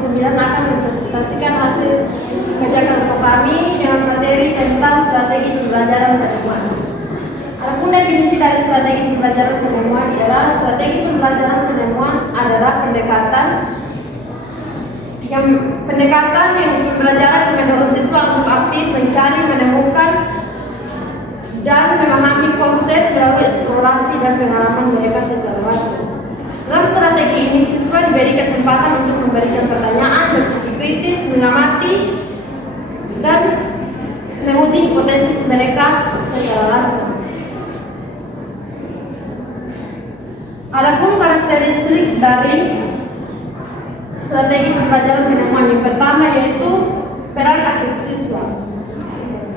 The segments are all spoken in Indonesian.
9 akan mempresentasikan hasil kerja kelompok kami dengan materi tentang strategi pembelajaran penemuan. Adapun definisi dari strategi pembelajaran penemuan ialah strategi pembelajaran penemuan adalah pendekatan yang pembelajaran yang mendorong siswa untuk aktif mencari, menemukan, dan memahami konsep melalui eksplorasi dan pengalaman mereka secara langsung. Dalam strategi ini, siswa diberi kesempatan untuk memberikan pertanyaan, berpikir kritis, mengamati, dan menguji hipotesis mereka secara langsung. Adapun karakteristik dari strategi pembelajaran penemuan yang pertama yaitu peran aktif siswa.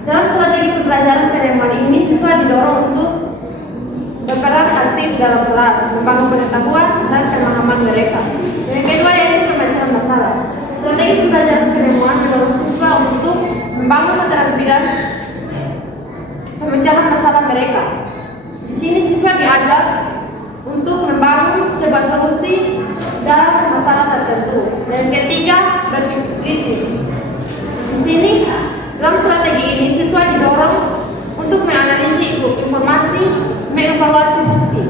Dalam strategi pembelajaran penemuan ini, siswa didorong untuk berperan aktif dalam kelas, membangun pengetahuan dan pemahaman mereka. Yang kedua yaitu pemecahan masalah. Strategi pembelajaran penemuan mendorong siswa untuk membangun keterampilan pemecahan masalah mereka. Di sini siswa diajak untuk membangun sebuah solusi dalam masalah tertentu. Dan ketiga, berpikir kritis. Di sini dalam strategi ini siswa didorong untuk menganalisis informasi, mengevaluasi bukti.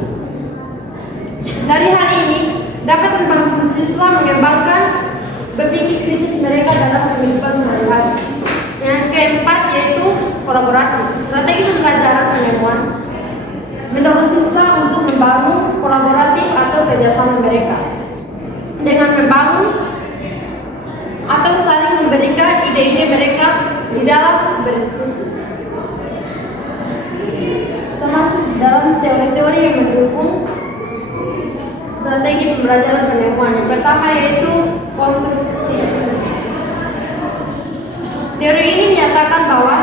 Dari hal ini dapat membantu siswa mengembangkan berpikir kritis mereka dalam kehidupan sehari-hari. Yang keempat yaitu kolaborasi. Strategi pembelajaran penemuan mendorong siswa untuk membangun kolaboratif atau kerjasama mereka dengan membangun atau saling memberikan ide-ide mereka di dalam berdiskusi, termasuk dalam teori-teori yang mendukung strategi pembelajaran penemuan. Yang pertama yaitu konstruktivisme. Teori ini menyatakan bahwa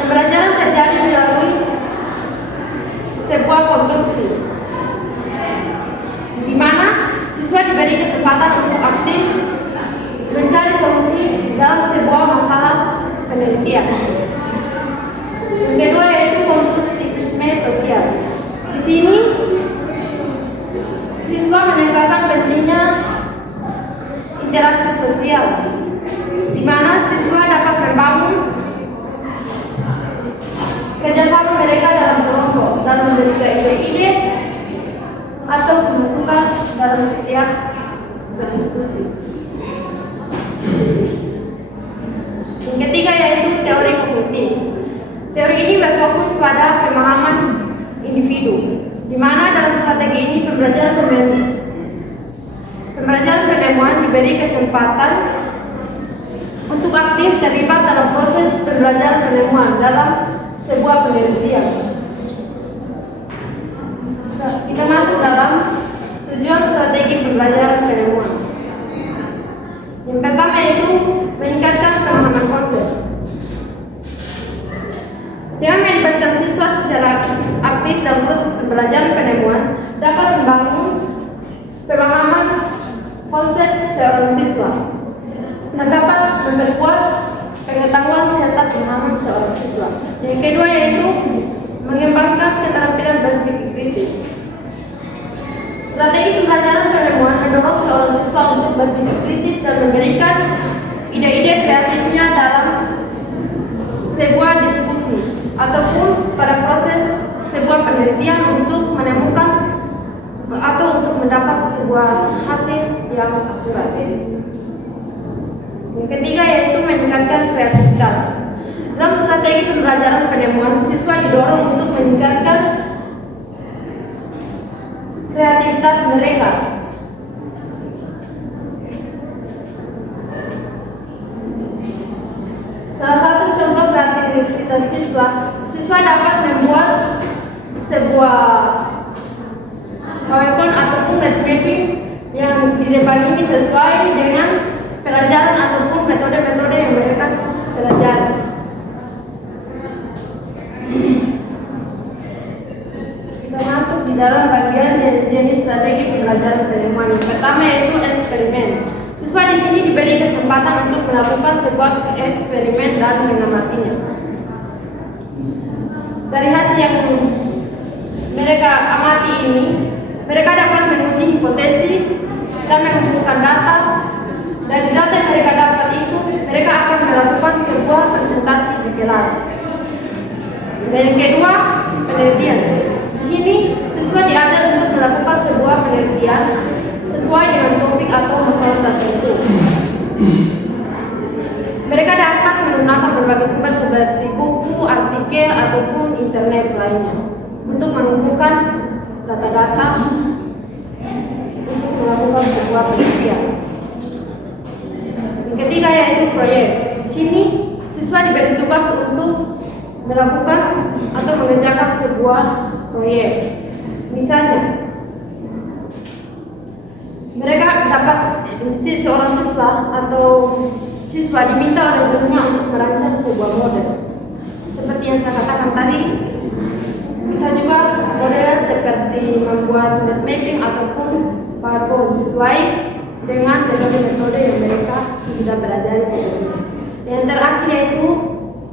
pembelajaran terjadi melalui sebuah konstruksi, di mana siswa diberi kesempatan untuk aktif mencari solusi dalam sebuah masalah penelitian. Yang kedua yaitu konstruktivisme sosial. Di sini siswa menekankan pentingnya interaksi sosial, di mana siswa dapat membangun kerjasama mereka dalam kelompok dan memberikan ide-ide atau masukan dalam setiap berdiskusi. Yang ketiga yaitu teori kognitif. Teori ini berfokus pada pemahaman individu, di mana dalam strategi ini pembelajaran penemuan diberi kesempatan untuk aktif terlibat dalam proses pembelajaran penemuan dalam sebuah penelitian. Kita masuk dalam tujuan strategi pembelajaran penemuan. Yang pertama yaitu meningkatkan pemahaman konsep. Dengan melibatkan siswa secara aktif dalam proses pembelajaran penemuan dapat membangun pemahaman konsep seorang siswa dan dapat memperkuat pengetahuan serta pemahaman seorang siswa. Yang kedua yaitu mengembangkan keterampilan berpikir kritis. Strategi pembelajaran penemuan mendorong seorang siswa untuk berpikir kritis dan memberikan ide-ide kreatifnya dalam sebuah diskusi ataupun pada proses sebuah penelitian untuk menemukan atau untuk mendapat sebuah hasil yang akurat. Yang ketiga yaitu meningkatkan kreativitas. Dalam strategi pembelajaran penemuan, siswa didorong untuk meningkatkan kreativitas mereka. Salah satu contoh kreativitas siswa dapat membuat sebuah PowerPoint ataupun mapping yang di depan ini sesuai dengan pelajaran ataupun metode-metode yang mereka pelajari. Kita masuk di dalam bagian jenis-jenis strategi pembelajaran penemuan. Yang pertama yaitu eksperimen. Siswa di sini diberi kesempatan untuk melakukan sebuah eksperimen dan mengamatinya. Dari hasil yang mereka amati ini, mereka dapat menguji hipotesis dan mengumpulkan data. Dari data presentasi di kelas. Dan yang kedua, penelitian. Di sini siswa diajar untuk melakukan sebuah penelitian sesuai dengan topik atau masalah tertentu. Mereka dapat menggunakan berbagai sumber seperti buku, artikel, ataupun internet lainnya untuk mengumpulkan data-data untuk melakukan sebuah penelitian. Yang ketiga yaitu proyek. Di sini siswa diberi tugas untuk melakukan atau mengerjakan sebuah proyek. Misalnya, mereka dapat seorang siswa atau siswa diminta oleh gurunya untuk merancang sebuah model. Seperti yang saya katakan tadi, bisa juga model seperti membuat map mapping ataupun PowerPoint sesuai dengan metode yang mereka sudah belajar sebelumnya. Yang terakhir yaitu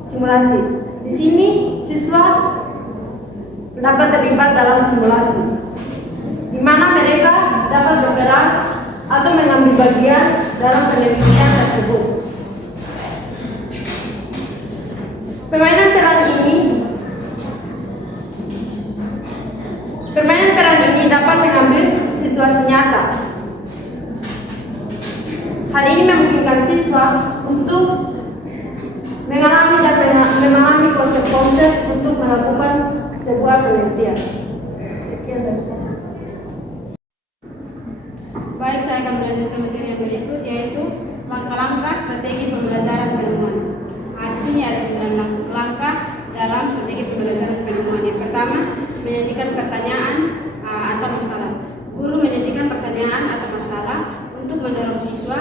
simulasi. Di sini siswa dapat terlibat dalam simulasi, di mana mereka dapat bergerak atau mengambil bagian dalam penelitian tersebut. Permainan peran ini dapat mengambil situasi nyata. Hal ini memungkinkan siswa untuk mengalami dan memahami konsep-konsep untuk melakukan sebuah penelitian. Sekian dari saya. Baik, saya akan melanjutkan materi yang berikut, yaitu langkah-langkah strategi pembelajaran penemuan. Di sini ada 9 langkah dalam strategi pembelajaran penemuan. Yang pertama, menyajikan pertanyaan atau masalah. Guru menyajikan pertanyaan atau masalah untuk mendorong siswa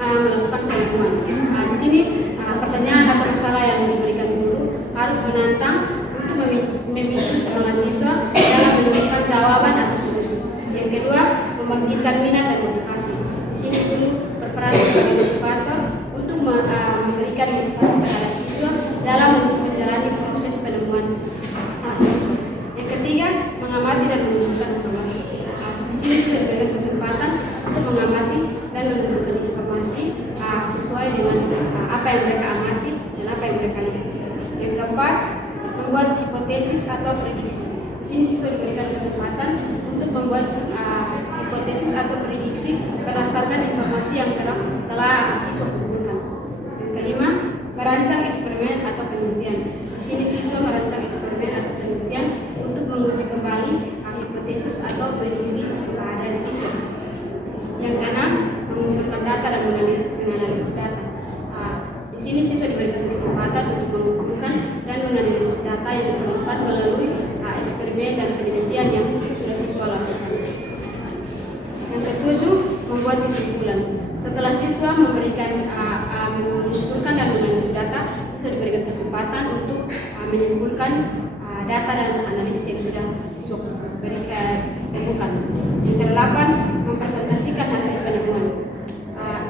melakukan penemuan. Di sini pertanyaan atau masalah yang diberikan guru harus menantang untuk memicu semangat siswa dalam menemukan jawaban atau solusi. Yang kedua, membangkitkan minat dan motivasi. Di sini guru berperan sebagai motivator untuk memberikan motivasi terhadap siswa dalam menjalani proses penemuan siswa. Yang ketiga, mengamati dan mengumpulkan informasi. Di sini sudah diberikan kesempatan untuk mengamati dan mengumpulkan informasi sesuai dengan apa yang mereka amati dan apa yang mereka lihat. Yang keempat, membuat hipotesis atau prediksi. Di sini siswa diberikan kesempatan untuk membuat hipotesis atau prediksi berdasarkan informasi yang telah siswa kumpulkan. Yang kelima, merancang eksperimen atau penelitian. Di sini siswa merancang eksperimen atau penelitian untuk menguji kembali hipotesis atau prediksi dari siswa. Yang keenam, mengumpulkan data dan menganalisis data. Di sini siswa diberikan kesempatan untuk mengumpulkan dan menganalisis data yang diperlukan melalui eksperimen dan penelitian yang sudah siswa lakukan. Yang ketujuh, membuat kesimpulan. Setelah siswa mengumpulkan dan menganalisis data, siswa diberikan kesempatan untuk menyimpulkan data dan analisis yang sudah siswa temukan. Yang kedelapan, mempresentasikan hasil penemuan.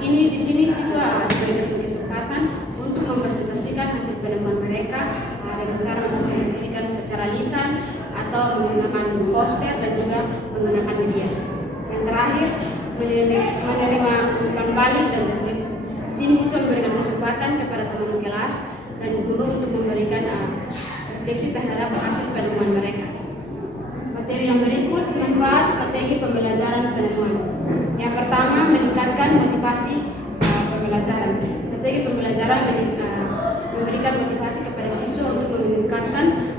Di sini siswa diberikan kesempatan untuk mempresentasikan hasil penemuan mereka dengan cara mempresentasikan secara lisan atau menggunakan poster dan juga menggunakan media. Yang terakhir, menerima umpan balik dan refleksi. Di sini siswa memberikan kesempatan kepada teman kelas dan guru untuk memberikan refleksi terhadap hasil penemuan mereka. Materi yang berikut, manfaat strategi pembelajaran penemuan. Yang pertama, meningkatkan motivasi pembelajaran. Strategi pembelajaran memberikan motivasi kepada siswa untuk meningkatkan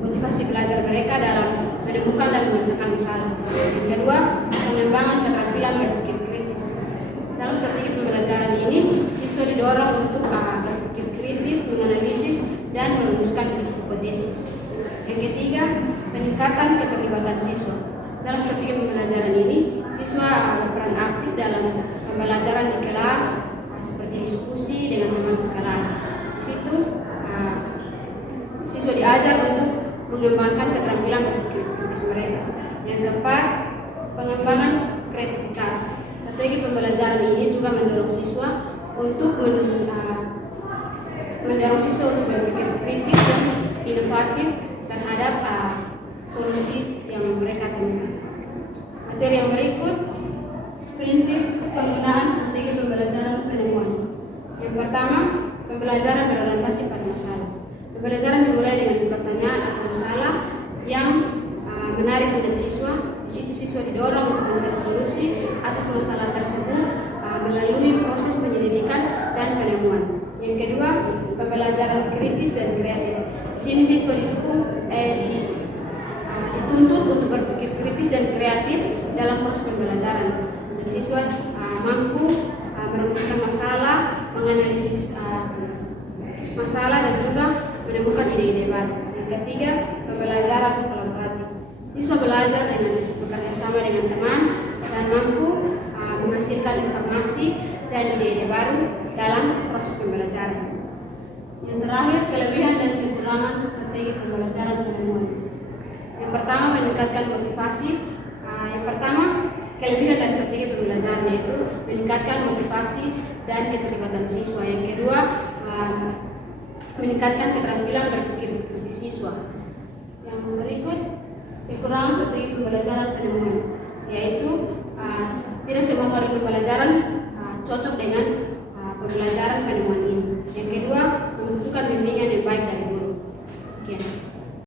motivasi belajar mereka dalam menemukan dan memecahkan masalah. Yang kedua, pengembangan keterampilan berpikir kritis. Dalam strategi pembelajaran ini, siswa didorong untuk berpikir kritis, menganalisis, dan merumuskan hipotesis. Yang ketiga, peningkatan keterlibatan siswa. Dalam strategi pembelajaran ini, siswa berperan aktif dalam pembelajaran di kelas, seperti diskusi dengan teman sekelas. Di situ, siswa diajar untuk mengembangkan keterampilan berpikir kritis mereka. Yang keempat, pengembangan kreativitas. Strategi pembelajaran ini juga mendorong siswa untuk berpikir kritis dan inovatif terhadap solusi yang mereka temukan. Materi yang berikut, prinsip penggunaan strategi pembelajaran penemuan. Yang pertama, pembelajaran masalah. Pembelajaran dimulai dengan pertanyaan atau masalah yang menarik minat siswa. Di situ siswa didorong untuk mencari solusi atas masalah tersebut melalui proses penyelidikan dan penemuan. Yang kedua, pembelajaran kritis dan kreatif. Di sini siswa dituntut untuk berpikir kritis dan kreatif dalam proses pembelajaran. Dan siswa mampu merumuskan masalah, menganalisis masalah dan juga menemukan ide-ide baru. Yang ketiga, pembelajaran kolaboratif. Siswa belajar dengan bekerja sama dengan teman dan mampu menghasilkan informasi dan ide-ide baru dalam proses pembelajaran. Yang terakhir, kelebihan dan kekurangan strategi pembelajaran penemuan. Yang pertama, meningkatkan motivasi. Yang pertama, kelebihan dari strategi pembelajaran yaitu meningkatkan motivasi dan keterlibatan siswa. Yang kedua, meningkatkan keterampilan berpikir kritis siswa. Yang berikut, kekurangan strategi pembelajaran penemuan, yaitu tidak semua metode pembelajaran cocok dengan